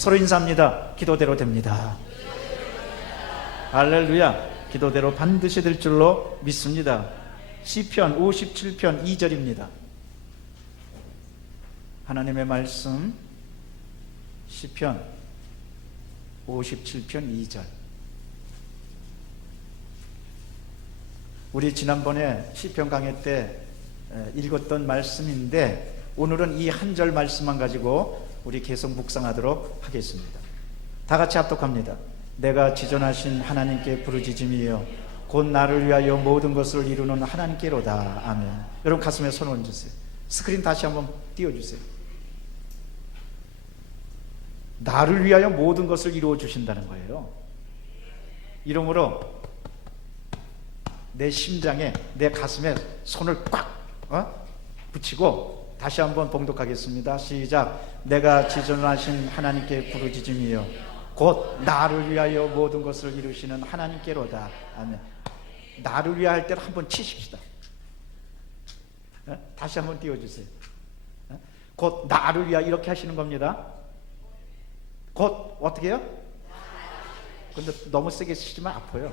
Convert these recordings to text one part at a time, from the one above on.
서로 인사합니다. 기도대로 됩니다. 할렐루야. 기도대로 반드시 될 줄로 믿습니다. 시편 57편 2절입니다. 하나님의 말씀 시편 57편 2절. 우리 지난번에 시편 강의 때 에, 읽었던 말씀인데 오늘은 이 한 절 말씀만 가지고 우리 계속 묵상하도록 하겠습니다. 다 같이 합독합니다. 내가 지존하신 하나님께 부르짖음이여 곧 나를 위하여 모든 것을 이루는 하나님께로다. 아멘. 여러분 가슴에 손 얹으세요. 스크린 다시 한번 띄워주세요. 나를 위하여 모든 것을 이루어 주신다는 거예요. 이러므로 내 심장에 내 가슴에 손을 꽉 어? 붙이고 다시 한번 봉독하겠습니다. 시작. 내가 지존하신 하나님께 부르짖음이여 곧 나를 위하여 모든 것을 이루시는 하나님께로다. 아멘. 나를 위하여 할 때는 한번 치십시다. 어? 다시 한번 띄워주세요. 어? 곧 나를 위하여 이렇게 하시는 겁니다. 곧 어떻게 해요? 근데 너무 세게 치시면 아파요.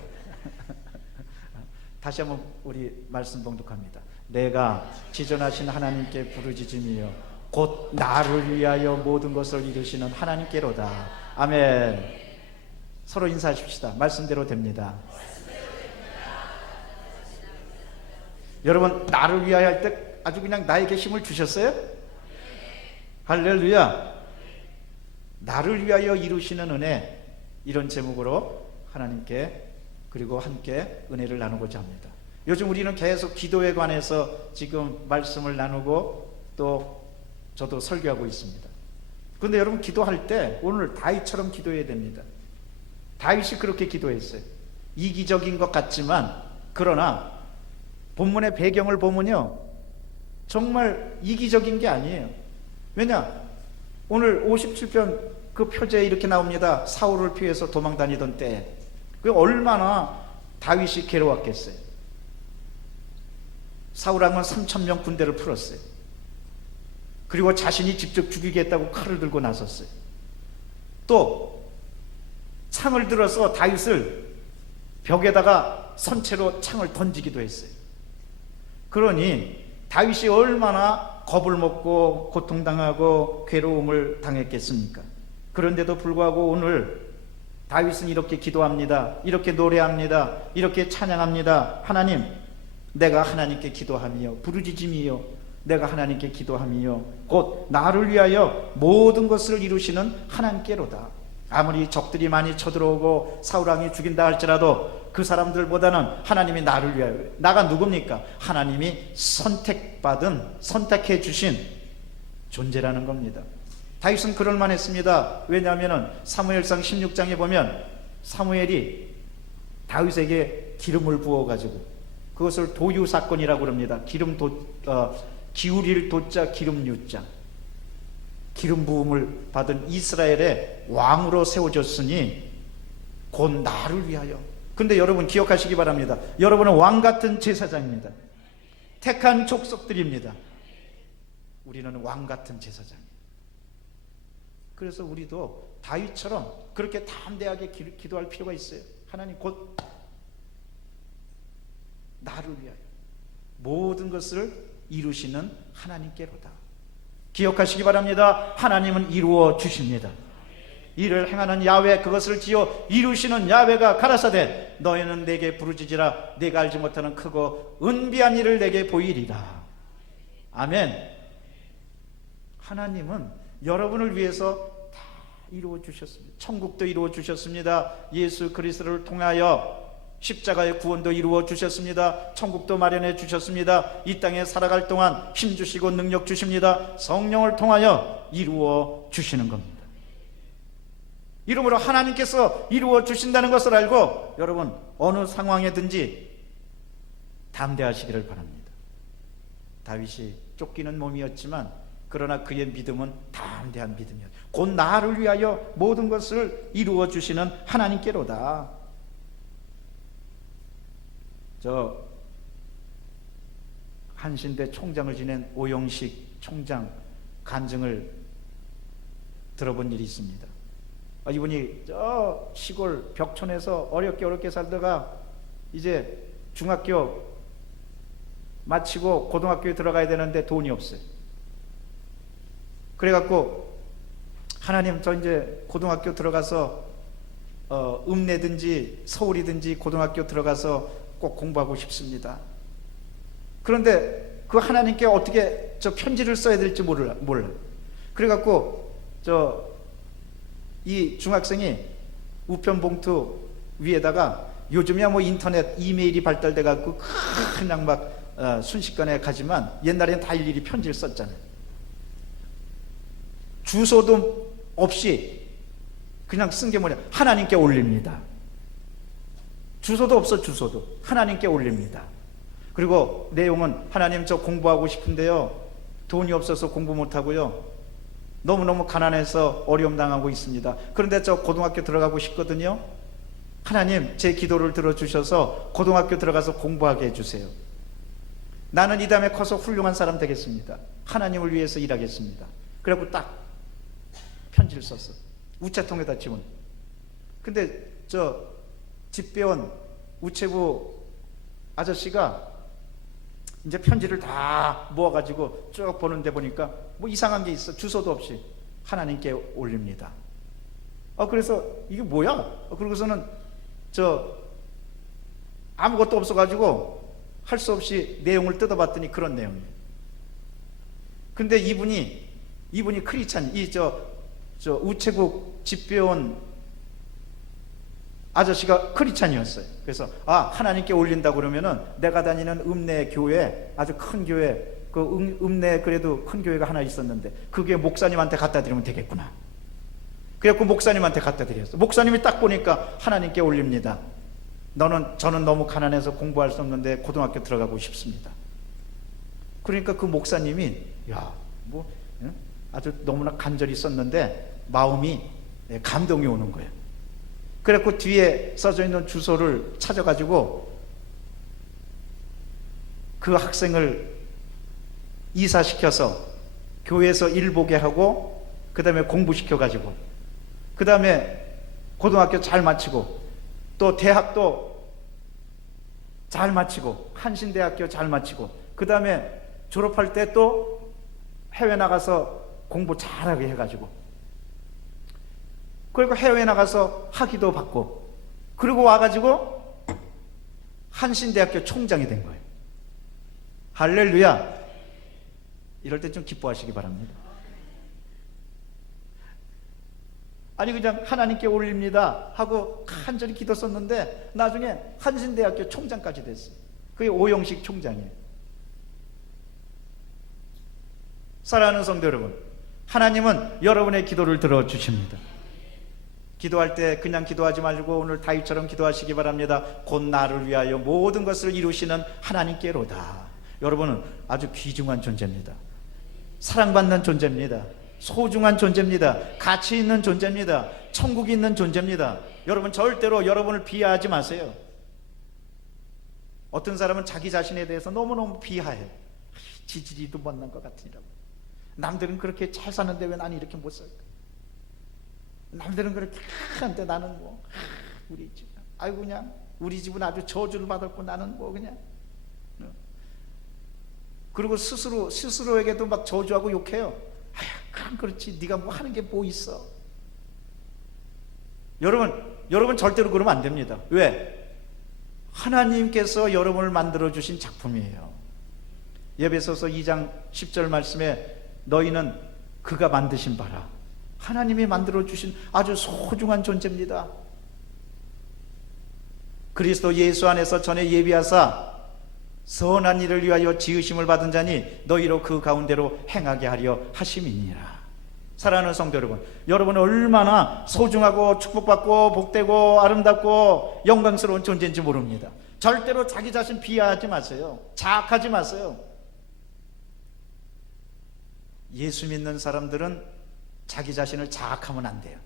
다시 한번 우리 말씀 봉독합니다. 내가 지존하신 하나님께 부르짖음이여 곧 나를 위하여 모든 것을 이루시는 하나님께로다. 아멘. 서로 인사하십시다. 말씀대로 됩니다. 여러분 나를 위하여 할 때 아주 그냥 나에게 힘을 주셨어요? 할렐루야. 나를 위하여 이루시는 은혜 이런 제목으로 하나님께 그리고 함께 은혜를 나누고자 합니다. 요즘 우리는 계속 기도에 관해서 지금 말씀을 나누고 또 저도 설교하고 있습니다. 근데 여러분 기도할 때 오늘 다윗처럼 기도해야 됩니다. 다윗이 그렇게 기도했어요. 이기적인 것 같지만 그러나 본문의 배경을 보면요. 정말 이기적인 게 아니에요. 왜냐? 오늘 57편 그 표제에 이렇게 나옵니다. 사울을 피해서 도망 다니던 때. 그 얼마나 다윗이 괴로웠겠어요. 사울 왕은 3천 명 군대를 풀었어요. 그리고 자신이 직접 죽이겠다고 칼을 들고 나섰어요. 또 창을 들어서 다윗을 벽에다가 선체로 창을 던지기도 했어요. 그러니 다윗이 얼마나 겁을 먹고 고통당하고 괴로움을 당했겠습니까? 그런데도 불구하고 오늘 다윗은 이렇게 기도합니다. 이렇게 노래합니다. 이렇게 찬양합니다. 하나님, 내가 하나님께 기도하며 부르짖음이요. 내가 하나님께 기도하며 곧 나를 위하여 모든 것을 이루시는 하나님께로다. 아무리 적들이 많이 쳐들어오고 사울왕이 죽인다 할지라도 그 사람들보다는 하나님이 나를 위하여 나가 누굽니까? 하나님이 선택받은 선택해 주신 존재라는 겁니다. 다윗은 그럴 만했습니다. 왜냐하면 사무엘상 16장에 보면 사무엘이 다윗에게 기름을 부어 가지고 그것을 도유 사건이라고 그럽니다. 기름 도 어, 기울일 도자 기름 유자 기름 부음을 받은 이스라엘의 왕으로 세워졌으니 곧 나를 위하여. 근데 여러분 기억하시기 바랍니다. 여러분은 왕 같은 제사장입니다. 택한 족속들입니다. 우리는 왕 같은 제사장입니다. 그래서 우리도 다윗처럼 그렇게 담대하게 기, 기도할 필요가 있어요. 하나님 곧 나를 위하여 모든 것을 이루시는 하나님께로다. 기억하시기 바랍니다. 하나님은 이루어 주십니다. 이를 행하는 야외 그것을 지어 이루시는 야외가 가라사대 너희는 내게 부르짖으라 내가 알지 못하는 크고 은비한 일을 내게 보이리라. 아멘. 하나님은 여러분을 위해서 다 이루어 주셨습니다. 천국도 이루어 주셨습니다. 예수 그리스도를 통하여 십자가의 구원도 이루어 주셨습니다. 천국도 마련해 주셨습니다. 이 땅에 살아갈 동안 힘 주시고 능력 주십니다. 성령을 통하여 이루어 주시는 겁니다. 이러므로 하나님께서 이루어 주신다는 것을 알고 여러분 어느 상황에든지 담대하시기를 바랍니다. 다윗이 쫓기는 몸이었지만 그러나 그의 믿음은 담대한 믿음이었다. 곧 나를 위하여 모든 것을 이루어 주시는 하나님께로다. 저 한신대 총장을 지낸 오영식 총장 간증을 들어본 일이 있습니다. 아, 이분이 저 시골 벽촌에서 어렵게 어렵게 살다가 이제 중학교 마치고 고등학교에 들어가야 되는데 돈이 없어요. 그래갖고 하나님 저 이제 고등학교 들어가서 어, 읍내든지 서울이든지 고등학교 들어가서 꼭 공부하고 싶습니다. 그런데 그 하나님께 어떻게 저 편지를 써야 될지 몰라 몰라. 그래갖고 저 이 중학생이 우편 봉투 위에다가 요즘이야 뭐 인터넷 이메일이 발달돼 갖고 그냥 막 어, 순식간에 가지만 옛날에는 다 일일이 편지를 썼잖아요. 주소도 없이 그냥 쓴 게 뭐냐 하나님께 올립니다. 주소도 없어 주소도 하나님께 올립니다. 그리고 내용은 하나님 저 공부하고 싶은데요 돈이 없어서 공부 못하고요 너무너무 가난해서 어려움 당하고 있습니다. 그런데 저 고등학교 들어가고 싶거든요. 하나님 제 기도를 들어주셔서 고등학교 들어가서 공부하게 해주세요. 나는 이 다음에 커서 훌륭한 사람 되겠습니다. 하나님을 위해서 일하겠습니다. 그리고 딱 편지를 썼어. 우체통에다 지원. 근데 저 집배원 우체부 아저씨가 이제 편지를 다 모아가지고 쭉 보는데 보니까 뭐 이상한 게 있어. 주소도 없이 하나님께 올립니다. 아, 그래서 이게 뭐야? 아, 그러고서는 저 아무것도 없어가지고 할 수 없이 내용을 뜯어봤더니 그런 내용이에요. 근데 이분이, 이분이 크리찬, 이 저, 저 우체국 집배원 아저씨가 크리찬이었어요. 그래서 아 하나님께 올린다 그러면은 내가 다니는 읍내 교회 아주 큰 교회 그 읍- 읍내 그래도 큰 교회가 하나 있었는데 그게 목사님한테 갖다 드리면 되겠구나. 그래갖고 목사님한테 갖다 드렸어. 목사님이 딱 보니까 하나님께 올립니다. 너는 저는 너무 가난해서 공부할 수 없는데 고등학교 들어가고 싶습니다. 그러니까 그 목사님이 야뭐 아주 너무나 간절히 썼는데 마음이 예, 감동이 오는 거예요. 그래갖고 뒤에 써져 있는 주소를 찾아가지고 그 학생을 이사시켜서 교회에서 일 보게 하고 그 다음에 공부시켜 가지고 그 다음에 고등학교 잘 마치고 또 대학도 잘 마치고 한신대학교 잘 마치고 그 다음에 졸업할 때 또 해외 나가서 공부 잘하게 해가지고 그리고 해외 나가서 학위도 받고 그리고 와가지고 한신대학교 총장이 된 거예요. 할렐루야. 이럴 때 좀 기뻐하시기 바랍니다. 아니 그냥 하나님께 올립니다 하고 간절히 기도 썼는데 나중에 한신대학교 총장까지 됐어요. 그게 오영식 총장이에요. 사랑하는 성도 여러분, 하나님은 여러분의 기도를 들어주십니다. 기도할 때 그냥 기도하지 말고 오늘 다윗처럼 기도하시기 바랍니다. 곧 나를 위하여 모든 것을 이루시는 하나님께로다. 여러분은 아주 귀중한 존재입니다. 사랑받는 존재입니다. 소중한 존재입니다. 가치 있는 존재입니다. 천국이 있는 존재입니다. 여러분 절대로 여러분을 비하하지 마세요. 어떤 사람은 자기 자신에 대해서 너무너무 비하해. 지지리도 못난 것 같으니라고. 남들은 그렇게 잘 사는데 왜 나는 이렇게 못 살까? 남들은 그렇게 한데 나는 뭐 우리 집 아이고 그냥 우리 집은 아주 저주를 받았고 나는 뭐 그냥 어. 그리고 스스로 스스로에게도 막 저주하고 욕해요. 아야 그럼 그렇지 네가 뭐 하는 게 뭐 있어? 여러분 여러분 절대로 그러면 안 됩니다. 왜? 하나님께서 여러분을 만들어 주신 작품이에요. 예배소서 2장 10절 말씀에 너희는 그가 만드신 바라. 하나님이 만들어 주신 아주 소중한 존재입니다. 그리스도 예수 안에서 전에 예비하사 선한 일을 위하여 지으심을 받은 자니 너희로 그 가운데로 행하게 하려 하심이니라. 사랑하는 성도 여러분, 여러분은 얼마나 소중하고 축복받고 복되고 아름답고 영광스러운 존재인지 모릅니다. 절대로 자기 자신 비하하지 마세요. 자학하지 마세요. 예수 믿는 사람들은 자기 자신을 자학하면 안 돼요.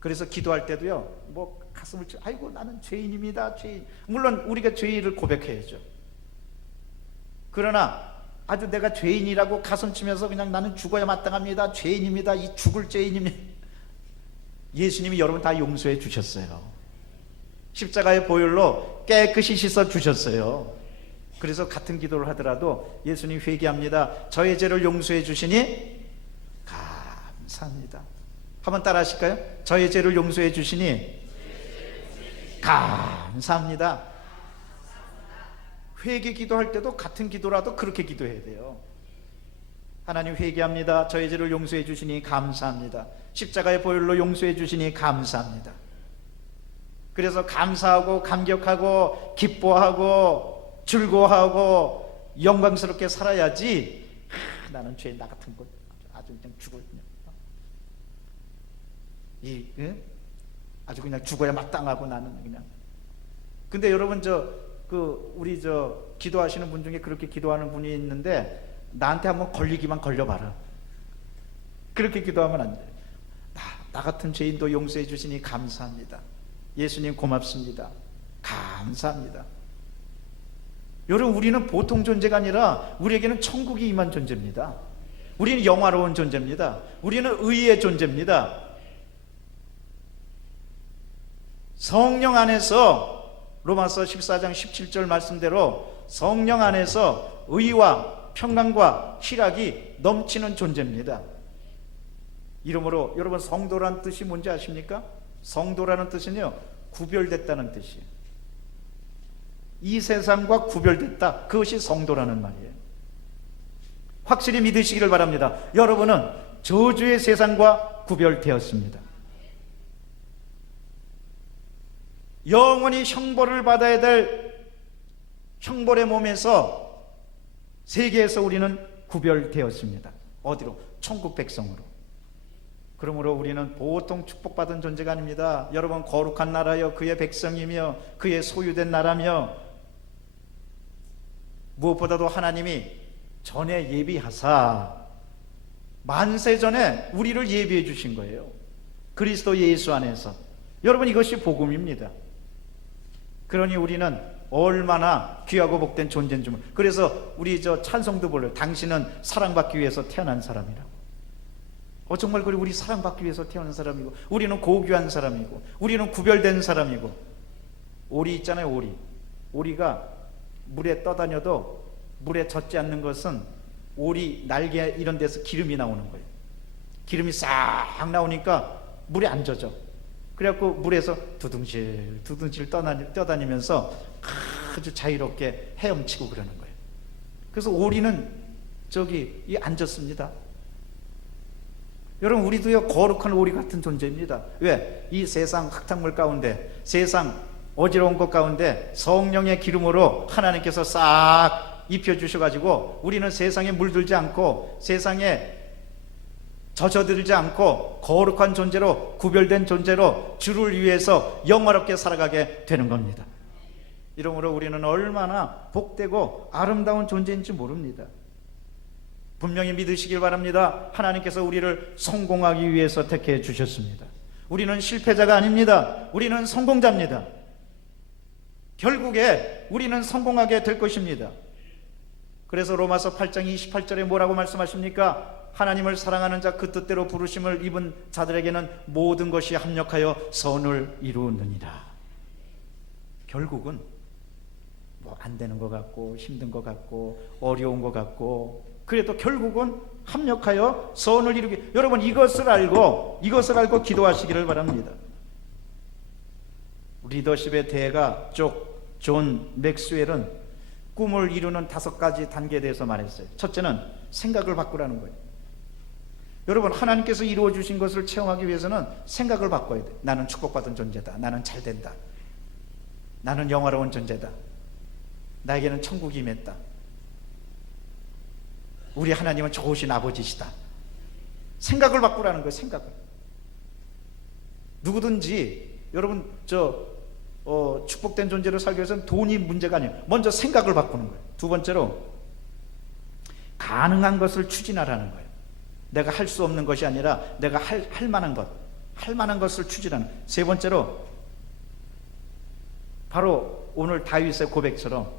그래서 기도할 때도요, 뭐 가슴을 치, 아이고 나는 죄인입니다, 죄인. 물론 우리가 죄인을 고백해야죠. 그러나 아주 내가 죄인이라고 가슴 치면서 그냥 나는 죽어야 마땅합니다, 죄인입니다, 이 죽을 죄인입니다. 예수님이 여러분 다 용서해 주셨어요. 십자가의 보혈로 깨끗이 씻어 주셨어요. 그래서 같은 기도를 하더라도 예수님 회개합니다. 저의 죄를 용서해 주시니 감사합니다. 한번 따라 하실까요? 저의 죄를 용서해 주시니 감사합니다. 회개 기도할 때도 같은 기도라도 그렇게 기도해야 돼요. 하나님 회개합니다. 저의 죄를 용서해 주시니 감사합니다. 십자가의 보혈로 용서해 주시니 감사합니다. 그래서 감사하고 감격하고 기뻐하고 즐거워하고 영광스럽게 살아야지 하, 나는 죄나 같은 거 아주 그냥 죽을 그냥 이 예? 아주 그냥 죽어야 마땅하고 나는 그냥 근데 여러분 저 그 우리 저 기도하시는 분 중에 그렇게 기도하는 분이 있는데 나한테 한번 걸리기만 걸려봐라 그렇게 기도하면 안 돼. 나, 나 같은 죄인도 용서해 주시니 감사합니다. 예수님 고맙습니다. 감사합니다. 여러분 우리는 보통 존재가 아니라 우리에게는 천국이 임한 존재입니다. 우리는 영화로운 존재입니다. 우리는 의의 존재입니다. 성령 안에서 로마서 14장 17절 말씀대로 성령 안에서 의와 평강과 희락이 넘치는 존재입니다. 이러므로 여러분 성도란 뜻이 뭔지 아십니까? 성도라는 뜻은요 구별됐다는 뜻이에요. 이 세상과 구별됐다. 그것이 성도라는 말이에요. 확실히 믿으시기를 바랍니다. 여러분은 저주의 세상과 구별되었습니다. 영원히 형벌을 받아야 될 형벌의 몸에서 세계에서 우리는 구별되었습니다. 어디로? 천국 백성으로. 그러므로 우리는 보통 축복받은 존재가 아닙니다. 여러분 거룩한 나라여 그의 백성이며 그의 소유된 나라며 무엇보다도 하나님이 전에 예비하사 만세 전에 우리를 예비해 주신 거예요. 그리스도 예수 안에서. 여러분 이것이 복음입니다. 그러니 우리는 얼마나 귀하고 복된 존재인 줄. 그래서 우리 저 찬송도 불러요. 당신은 사랑받기 위해서 태어난 사람이라고. 어 정말 그리 우리 사랑받기 위해서 태어난 사람이고 우리는 고귀한 사람이고 우리는 구별된 사람이고 오리 있잖아요 오리 오리가 물에 떠다녀도 물에 젖지 않는 것은 오리 날개 이런 데서 기름이 나오는 거예요 기름이 싹 나오니까 물에 안 젖어 그래갖고 물에서 두둥실 두둥실 떠다니, 떠다니면서 아주 자유롭게 헤엄치고 그러는 거예요 그래서 오리는 저기 이 앉았습니다 여러분 우리도요 거룩한 오리 같은 존재입니다. 왜? 이 세상 흙탕물 가운데 세상 어지러운 것 가운데 성령의 기름으로 하나님께서 싹 입혀 주셔 가지고 우리는 세상에 물들지 않고 세상에 젖어들지 않고 거룩한 존재로 구별된 존재로 주를 위해서 영화롭게 살아가게 되는 겁니다. 이러므로 우리는 얼마나 복되고 아름다운 존재인지 모릅니다. 분명히 믿으시길 바랍니다. 하나님께서 우리를 성공하기 위해서 택해 주셨습니다. 우리는 실패자가 아닙니다. 우리는 성공자입니다. 결국에 우리는 성공하게 될 것입니다. 그래서 로마서 8장 28절에 뭐라고 말씀하십니까? 하나님을 사랑하는 자 그 뜻대로 부르심을 입은 자들에게는 모든 것이 합력하여 선을 이루느니라. 결국은 뭐 안 되는 것 같고 힘든 것 같고 어려운 것 같고 그래도 결국은 합력하여 선을 이루기 여러분 이것을 알고 이것을 알고 기도하시기를 바랍니다. 리더십의 대가 쪽 존 맥스웰은 꿈을 이루는 다섯 가지 단계에 대해서 말했어요. 첫째는 생각을 바꾸라는 거예요. 여러분 하나님께서 이루어 주신 것을 체험하기 위해서는 생각을 바꿔야 돼. 나는 축복받은 존재다. 나는 잘 된다. 나는 영화로운 존재다. 나에게는 천국이 임했다. 우리 하나님은 좋으신 아버지시다. 생각을 바꾸라는 거예요, 생각을. 누구든지, 여러분, 저, 어, 축복된 존재로 살기 위해서는 돈이 문제가 아니에요. 먼저 생각을 바꾸는 거예요. 두 번째로, 가능한 것을 추진하라는 거예요. 내가 할 수 없는 것이 아니라 내가 할, 할 만한 것, 할 만한 것을 추진하는. 세 번째로, 바로 오늘 다윗의 고백처럼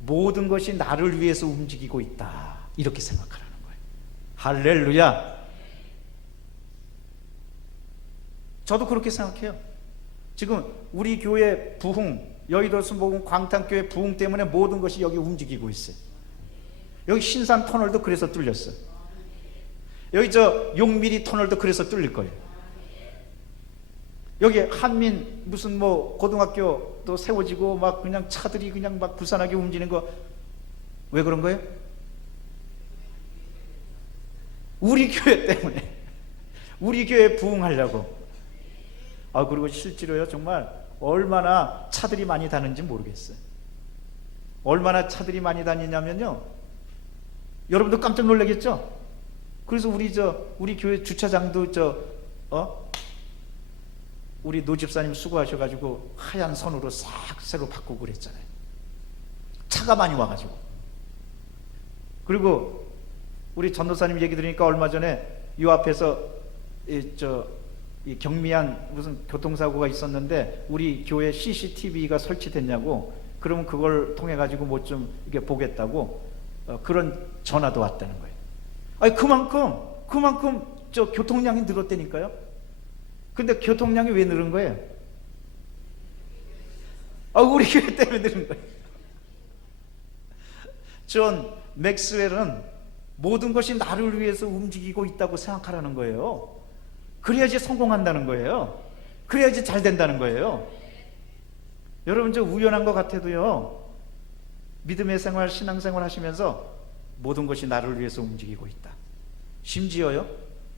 모든 것이 나를 위해서 움직이고 있다. 이렇게 생각하라는 거예요. 할렐루야. 저도 그렇게 생각해요. 지금 우리 교회 부흥, 여의도 순복음 광탄교회 부흥 때문에 모든 것이 여기 움직이고 있어요. 여기 신산 터널도 그래서 뚫렸어요. 여기 저 용미리 터널도 그래서 뚫릴 거예요. 여기 한민 무슨 뭐 고등학교도 세워지고 막 그냥 차들이 그냥 막 부산하게 움직이는 거 왜 그런 거예요? 우리 교회 때문에. 우리 교회 부흥하려고. 아 그리고 실제로요 정말 얼마나 차들이 많이 다는지 모르겠어요. 얼마나 차들이 많이 다니냐면요. 여러분도 깜짝 놀라겠죠 그래서 우리 저 우리 교회 주차장도 저 어? 우리 노 집사님 수고하셔 가지고 하얀 선으로 싹 새로 바꾸고 그랬잖아요. 차가 많이 와 가지고. 그리고 우리 전도사님 얘기 들으니까 얼마 전에 이 앞에서 이, 저, 이 경미한 무슨 교통사고가 있었는데 우리 교회 CCTV가 설치됐냐고 그러면 그걸 통해 가지고 뭐 좀 이게 보겠다고 어, 그런 전화도 왔다는 거예요. 아니 그만큼 그만큼 저 교통량이 늘었다니까요. 근데 교통량이 왜 늘은 거예요? 아 우리 교회 때문에 늘은 거예요. 존 맥스웰은 모든 것이 나를 위해서 움직이고 있다고 생각하라는 거예요. 그래야지 성공한다는 거예요. 그래야지 잘 된다는 거예요. 여러분 저 우연한 것 같아도요. 믿음의 생활, 신앙생활 하시면서 모든 것이 나를 위해서 움직이고 있다. 심지어요.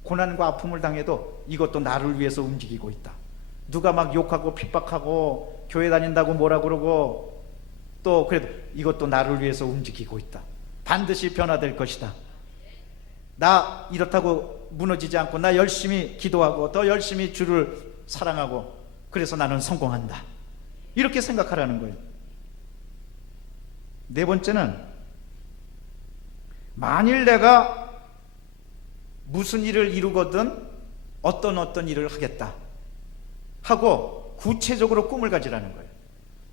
고난과 아픔을 당해도 이것도 나를 위해서 움직이고 있다. 누가 막 욕하고 핍박하고 교회 다닌다고 뭐라 그러고 또 그래도 이것도 나를 위해서 움직이고 있다. 반드시 변화될 것이다. 나 이렇다고 무너지지 않고 나 열심히 기도하고 더 열심히 주를 사랑하고 그래서 나는 성공한다. 이렇게 생각하라는 거예요. 네 번째는 만일 내가 무슨 일을 이루거든 어떤 어떤 일을 하겠다 하고 구체적으로 꿈을 가지라는 거예요.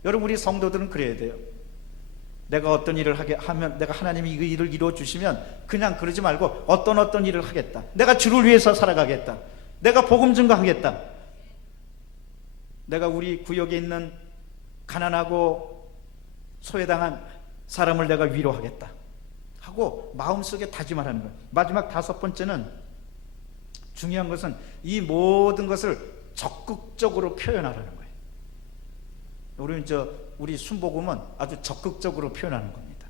여러분 우리 성도들은 그래야 돼요. 내가 어떤 일을 하게 하면 내가 하나님이 이 일을 이루어 주시면 그냥 그러지 말고 어떤 어떤 일을 하겠다. 내가 주를 위해서 살아가겠다. 내가 복음 증거하겠다. 내가 우리 구역에 있는 가난하고 소외당한 사람을 내가 위로하겠다. 하고 마음속에 다짐하라는 거예요. 마지막 다섯 번째는 중요한 것은 이 모든 것을 적극적으로 표현하라는 거예요. 우리는 저 우리 순복음은 아주 적극적으로 표현하는 겁니다.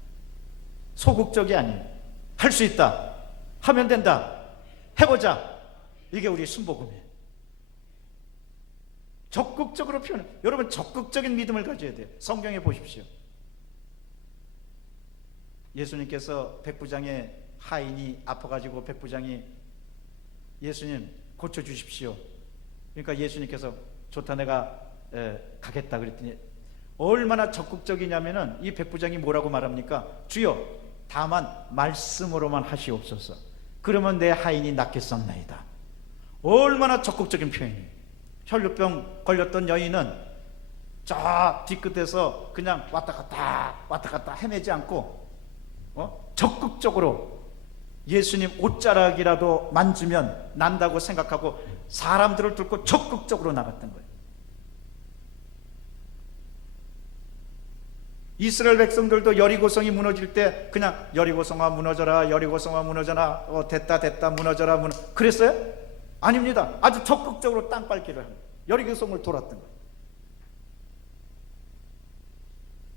소극적이 아니에요. 할 수 있다. 하면 된다. 해보자. 이게 우리 순복음이에요. 적극적으로 표현. 여러분 적극적인 믿음을 가져야 돼요. 성경에 보십시오. 예수님께서 백부장의 하인이 아파가지고 백부장이 예수님 고쳐 주십시오. 그러니까 예수님께서 좋다 내가 에, 가겠다 그랬더니 얼마나 적극적이냐면은 이 백부장이 뭐라고 말합니까? 주여 다만 말씀으로만 하시옵소서. 그러면 내 하인이 낫겠었나이다. 얼마나 적극적인 표현이에요. 혈류병 걸렸던 여인은 저 뒤끝에서 그냥 왔다 갔다 왔다 갔다 헤매지 않고 어? 적극적으로 예수님 옷자락이라도 만지면 난다고 생각하고 사람들을 뚫고 적극적으로 나갔던 거예요. 이스라엘 백성들도 여리고성이 무너질 때 그냥 여리고성아 무너져라 여리고성아 무너져라 어, 됐다 됐다 무너져라 무너 그랬어요? 아닙니다. 아주 적극적으로 땅 밟기를 합니다. 여리고성을 돌았던 거예요.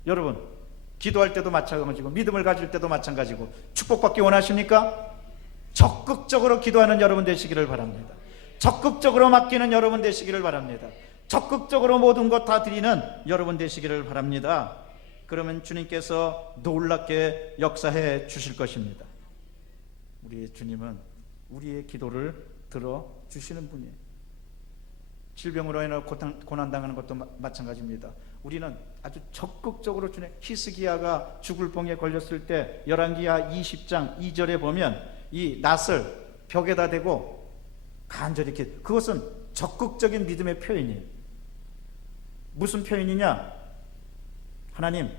여러분 기도할 때도 마찬가지고 믿음을 가질 때도 마찬가지고 축복받기 원하십니까? 적극적으로 기도하는 여러분 되시기를 바랍니다. 적극적으로 맡기는 여러분 되시기를 바랍니다. 적극적으로 모든 것 다 드리는 여러분 되시기를 바랍니다. 그러면 주님께서 놀랍게 역사해 주실 것입니다. 우리의 주님은 우리의 기도를 들어 주시는 분이에요. 질병으로 인해 고난 당하는 것도 마찬가지입니다. 우리는 아주 적극적으로 주님 히스기야가 죽을 병에 걸렸을 때 열왕기하 20장 2절에 보면 이 낫을 벽에다 대고 간절히 이렇게 그것은 적극적인 믿음의 표현이에요. 무슨 표현이냐? 하나님,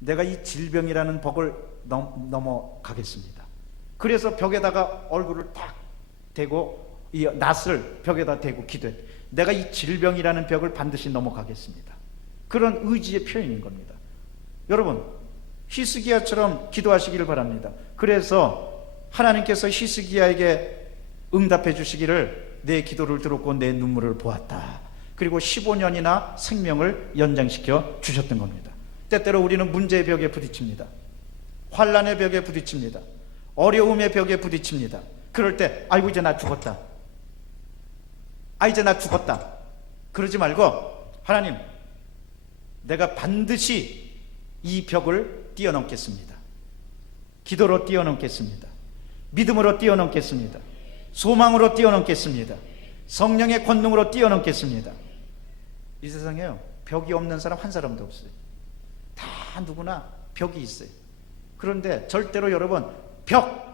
내가 이 질병이라는 벽을 넘, 넘어가겠습니다. 그래서 벽에다가 얼굴을 딱 대고 이 낫을 벽에다 대고 기도해. 내가 이 질병이라는 벽을 반드시 넘어가겠습니다. 그런 의지의 표현인 겁니다. 여러분, 히스기야처럼 기도하시기를 바랍니다. 그래서 하나님께서 히스기야에게 응답해 주시기를 내 기도를 들었고 내 눈물을 보았다. 그리고 15년이나 생명을 연장시켜 주셨던 겁니다. 때때로 우리는 문제의 벽에 부딪힙니다. 환란의 벽에 부딪힙니다. 어려움의 벽에 부딪힙니다. 그럴 때 아이고 이제 나 죽었다. 아 이제 나 죽었다. 그러지 말고 하나님 내가 반드시 이 벽을 뛰어넘겠습니다. 기도로 뛰어넘겠습니다. 믿음으로 뛰어넘겠습니다. 소망으로 뛰어넘겠습니다. 성령의 권능으로 뛰어넘겠습니다. 이 세상에요. 벽이 없는 사람 한 사람도 없어요. 다 누구나 벽이 있어요. 그런데 절대로 여러분 벽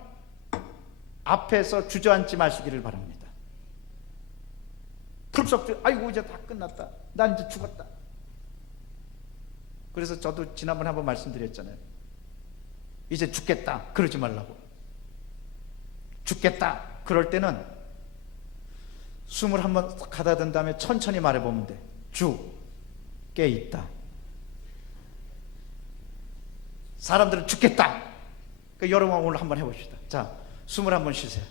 앞에서 주저앉지 마시기를 바랍니다. 풀썩 아이고 이제 다 끝났다. 난 이제 죽었다. 그래서 저도 지난번에 한번 말씀드렸잖아요. 이제 죽겠다. 그러지 말라고. 죽겠다. 그럴 때는 숨을 한번 가다든 다음에 천천히 말해보면 돼. 주, 깨 있다. 사람들은 죽겠다. 그러니까 여러분 오늘 한번 해봅시다. 자, 숨을 한번 쉬세요.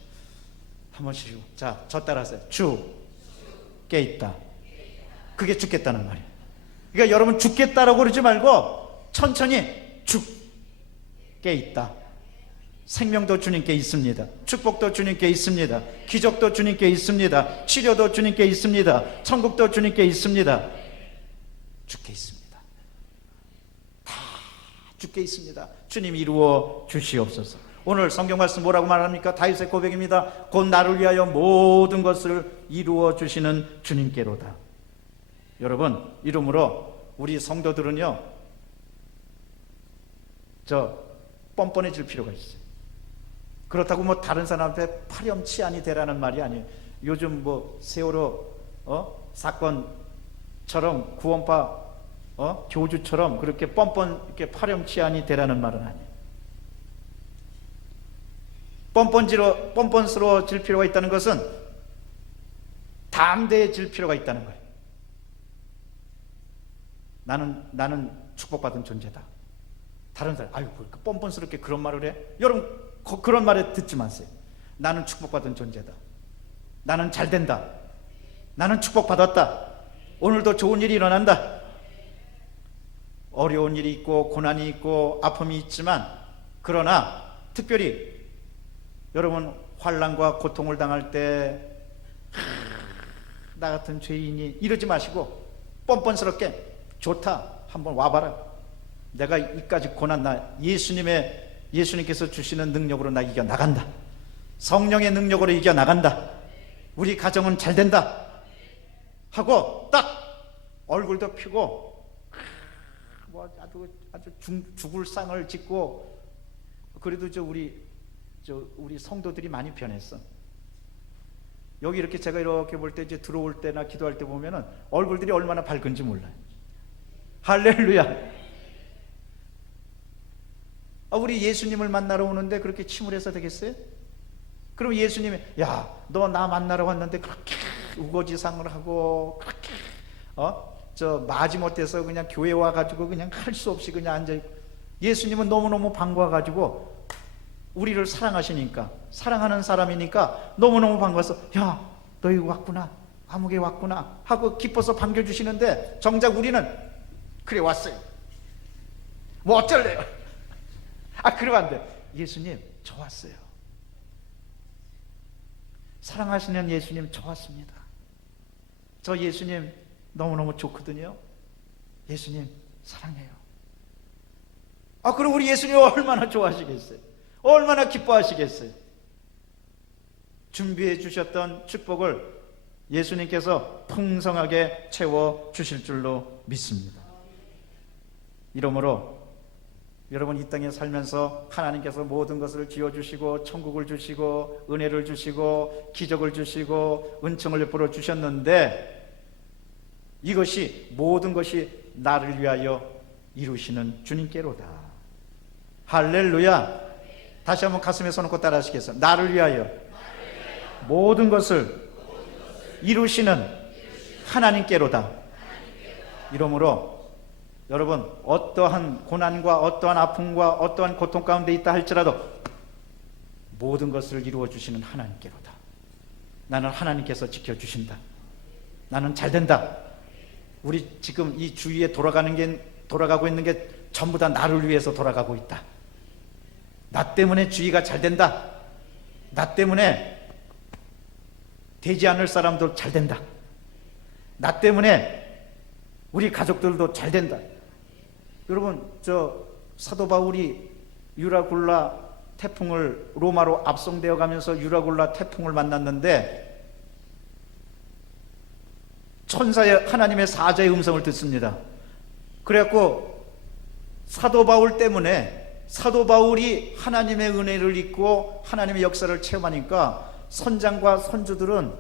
한번 쉬고. 자, 저 따라하세요. 주, 깨 있다. 그게 죽겠다는 말이에요. 그러니까 여러분 죽겠다라고 그러지 말고 천천히 죽, 깨 있다. 생명도 주님께 있습니다. 축복도 주님께 있습니다. 기적도 주님께 있습니다. 치료도 주님께 있습니다. 천국도 주님께 있습니다. 주께 있습니다. 다 주께 있습니다. 주님 이루어 주시옵소서. 오늘 성경 말씀 뭐라고 말합니까? 다윗의 고백입니다. 곧 나를 위하여 모든 것을 이루어 주시는 주님께로다. 여러분, 이름으로 우리 성도들은요. 저 뻔뻔해질 필요가 있어요. 그렇다고 뭐 다른 사람 앞에 파렴치한이 되라는 말이 아니에요. 요즘 뭐 세월호 어? 사건처럼 구원파 어? 교주처럼 그렇게 뻔뻔 이렇게 파렴치한이 되라는 말은 아니에요. 뻔뻔지로 뻔뻔스러워질 필요가 있다는 것은 담대해질 필요가 있다는 거예요. 나는 나는 축복받은 존재다. 다른 사람 아유 그 뻔뻔스럽게 그런 말을 해. 여러분 거- 그런 말에 듣지 마세요. 나는 축복받은 존재다. 나는 잘 된다. 나는 축복받았다. 오늘도 좋은 일이 일어난다. 어려운 일이 있고 고난이 있고 아픔이 있지만 그러나 특별히 여러분 환란과 고통을 당할 때 나 같은 죄인이 이러지 마시고 뻔뻔스럽게 좋다 한번 와봐라. 내가 이까지 고난 나 예수님의 예수님께서 주시는 능력으로 나 이겨 나간다. 성령의 능력으로 이겨 나간다. 우리 가정은 잘 된다. 하고 딱 얼굴도 펴고 뭐 아주 아주 죽, 죽을 상을 짓고 그래도 저 우리 저 우리 성도들이 많이 변했어. 여기 이렇게 제가 이렇게 볼 때 이제 들어올 때나 기도할 때 보면은 얼굴들이 얼마나 밝은지 몰라요. 할렐루야. 아, 우리 예수님을 만나러 오는데 그렇게 침울해서 되겠어요? 그럼 예수님이 야, 너 나 만나러 왔는데 그렇게 우거지상을 하고 그렇게 어? 저 마지못해서 그냥 교회 와 가지고 그냥 할 수 없이 그냥 앉아 있고 예수님은 너무너무 반가워 가지고 우리를 사랑하시니까 사랑하는 사람이니까 너무너무 반가워서 야, 너 이거 왔구나. 아무개 왔구나 하고 기뻐서 반겨 주시는데 정작 우리는 그래 왔어요. 뭐 어쩔래요? 아, 그러면 안 돼. 예수님, 저 왔어요. 사랑하시는 예수님, 저 왔습니다. 저 예수님 너무너무 좋거든요. 예수님, 사랑해요. 아, 그럼 우리 예수님 얼마나 좋아하시겠어요? 얼마나 기뻐하시겠어요? 준비해 주셨던 축복을 예수님께서 풍성하게 채워 주실 줄로 믿습니다. 이러므로 여러분 이 땅에 살면서 하나님께서 모든 것을 지어 주시고 천국을 주시고 은혜를 주시고 기적을 주시고 은총을 베풀어 주셨는데 이것이 모든 것이 나를 위하여 이루시는 주님께로다. 할렐루야. 다시 한번 가슴에 손 얹고 따라 하시겠어요? 나를 위하여 모든 것을 이루시는 하나님께로다. 이러므로 여러분 어떠한 고난과 어떠한 아픔과 어떠한 고통 가운데 있다 할지라도 모든 것을 이루어 주시는 하나님께로다. 나는 하나님께서 지켜 주신다. 나는 잘 된다. 우리 지금 이 주위에 돌아가는 게 돌아가고 있는 게 전부 다 나를 위해서 돌아가고 있다. 나 때문에 주위가 잘 된다. 나 때문에 되지 않을 사람도 잘 된다. 나 때문에 우리 가족들도 잘 된다. 여러분, 저 사도 바울이 유라굴라 태풍을 로마로 압송되어 가면서 유라굴라 태풍을 만났는데 천사의 하나님의 사자의 음성을 듣습니다. 그래갖고 사도 바울 때문에 사도 바울이 하나님의 은혜를 입고 하나님의 역사를 체험하니까 선장과 선주들은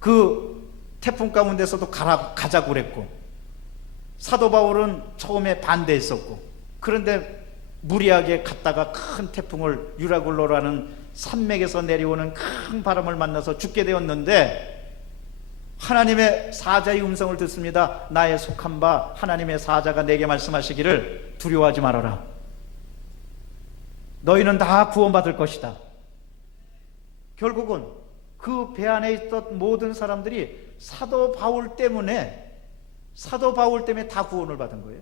그 태풍 가운데서도 가라, 가자고 그랬고 사도 바울은 처음에 반대했었고 그런데 무리하게 갔다가 큰 태풍을 유라굴로라는 산맥에서 내려오는 큰 바람을 만나서 죽게 되었는데 하나님의 사자의 음성을 듣습니다. 나의 속한 바 하나님의 사자가 내게 말씀하시기를 두려워하지 말아라. 너희는 다 구원받을 것이다. 결국은 그 배 안에 있던 모든 사람들이 사도 바울 때문에 사도 바울 때문에 다 구원을 받은 거예요.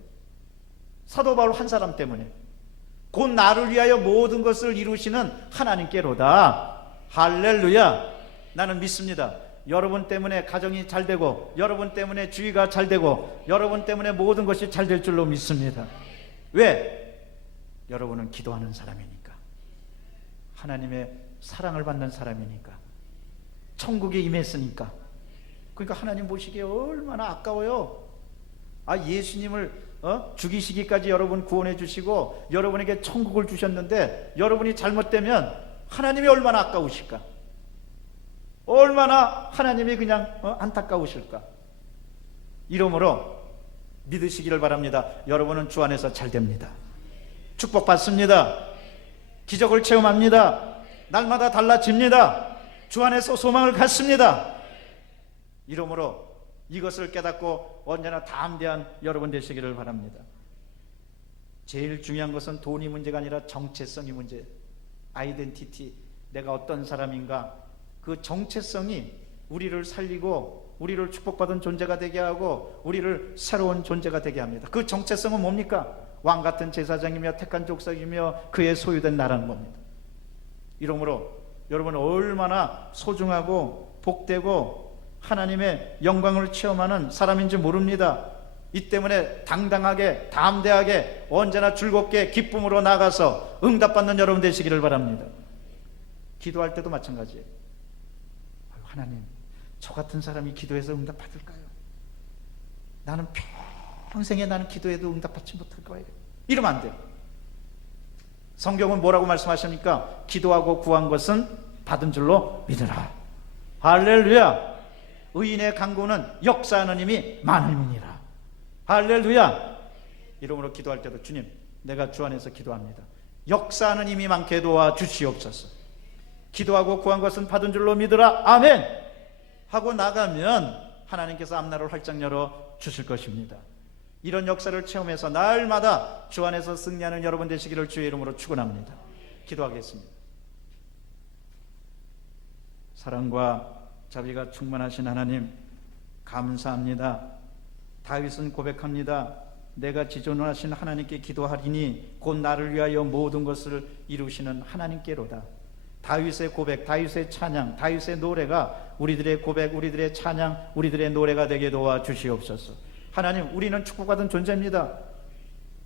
사도 바울 한 사람 때문에 곧 나를 위하여 모든 것을 이루시는 하나님께로다. 할렐루야. 나는 믿습니다. 여러분 때문에 가정이 잘 되고 여러분 때문에 주위가 잘 되고 여러분 때문에 모든 것이 잘 될 줄로 믿습니다. 왜? 여러분은 기도하는 사람이니까. 하나님의 사랑을 받는 사람이니까. 천국에 임했으니까. 그러니까 하나님 보시기에 얼마나 아까워요. 아 예수님을 어? 죽이시기까지 여러분 구원해 주시고 여러분에게 천국을 주셨는데 여러분이 잘못되면 하나님이 얼마나 아까우실까? 얼마나 하나님이 그냥 어? 안타까우실까? 이러므로 믿으시기를 바랍니다. 여러분은 주 안에서 잘 됩니다. 축복받습니다. 기적을 체험합니다. 날마다 달라집니다. 주 안에서 소망을 갖습니다. 이러므로 이것을 깨닫고 언제나 담대한 여러분 되시기를 바랍니다. 제일 중요한 것은 돈이 문제가 아니라 정체성이 문제. 아이덴티티. 내가 어떤 사람인가. 그 정체성이 우리를 살리고 우리를 축복받은 존재가 되게 하고 우리를 새로운 존재가 되게 합니다. 그 정체성은 뭡니까? 왕 같은 제사장이며 택한 족속이며 그의 소유된 나라는 겁니다. 이러므로 여러분 얼마나 소중하고 복되고 하나님의 영광을 체험하는 사람인지 모릅니다. 이 때문에 당당하게 담대하게 언제나 즐겁게 기쁨으로 나가서 응답받는 여러분 되시기를 바랍니다. 기도할 때도 마찬가지예요. 하나님, 저 같은 사람이 기도해서 응답받을까요? 나는 평생에 나는 기도해도 응답받지 못할 거예요. 이러면 안 돼요. 성경은 뭐라고 말씀하십니까? 기도하고 구한 것은 받은 줄로 믿으라. 할렐루야. 의인의 강구는 역사하는 힘이 많음이니라. 할렐루야. 이러므로 기도할 때도 주님, 내가 주 안에서 기도합니다. 역사하는 힘이 많게 도와 주시옵소서. 기도하고 구한 것은 받은 줄로 믿으라. 아멘. 하고 나가면 하나님께서 앞날을 활짝 열어 주실 것입니다. 이런 역사를 체험해서 날마다 주 안에서 승리하는 여러분 되시기를 주의 이름으로 축원합니다. 기도하겠습니다. 사랑과 자비가 충만하신 하나님 감사합니다. 다윗은 고백합니다. 내가 지존하신 하나님께 기도하리니 곧 나를 위하여 모든 것을 이루시는 하나님께로다. 다윗의 고백, 다윗의 찬양, 다윗의 노래가 우리들의 고백, 우리들의 찬양, 우리들의 노래가 되게 도와 주시옵소서. 하나님, 우리는 축복받은 존재입니다.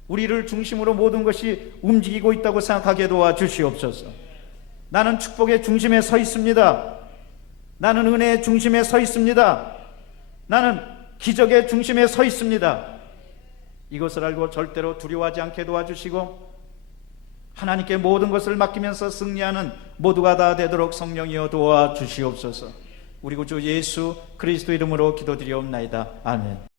우리를 중심으로 모든 것이 움직이고 있다고 생각하게 도와 주시옵소서. 나는 축복의 중심에 서 있습니다. 나는 은혜의 중심에 서 있습니다. 나는 기적의 중심에 서 있습니다. 이것을 알고 절대로 두려워하지 않게 도와주시고 하나님께 모든 것을 맡기면서 승리하는 모두가 다 되도록 성령이여 도와주시옵소서. 우리 구주 예수 그리스도 이름으로 기도드리옵나이다. 아멘.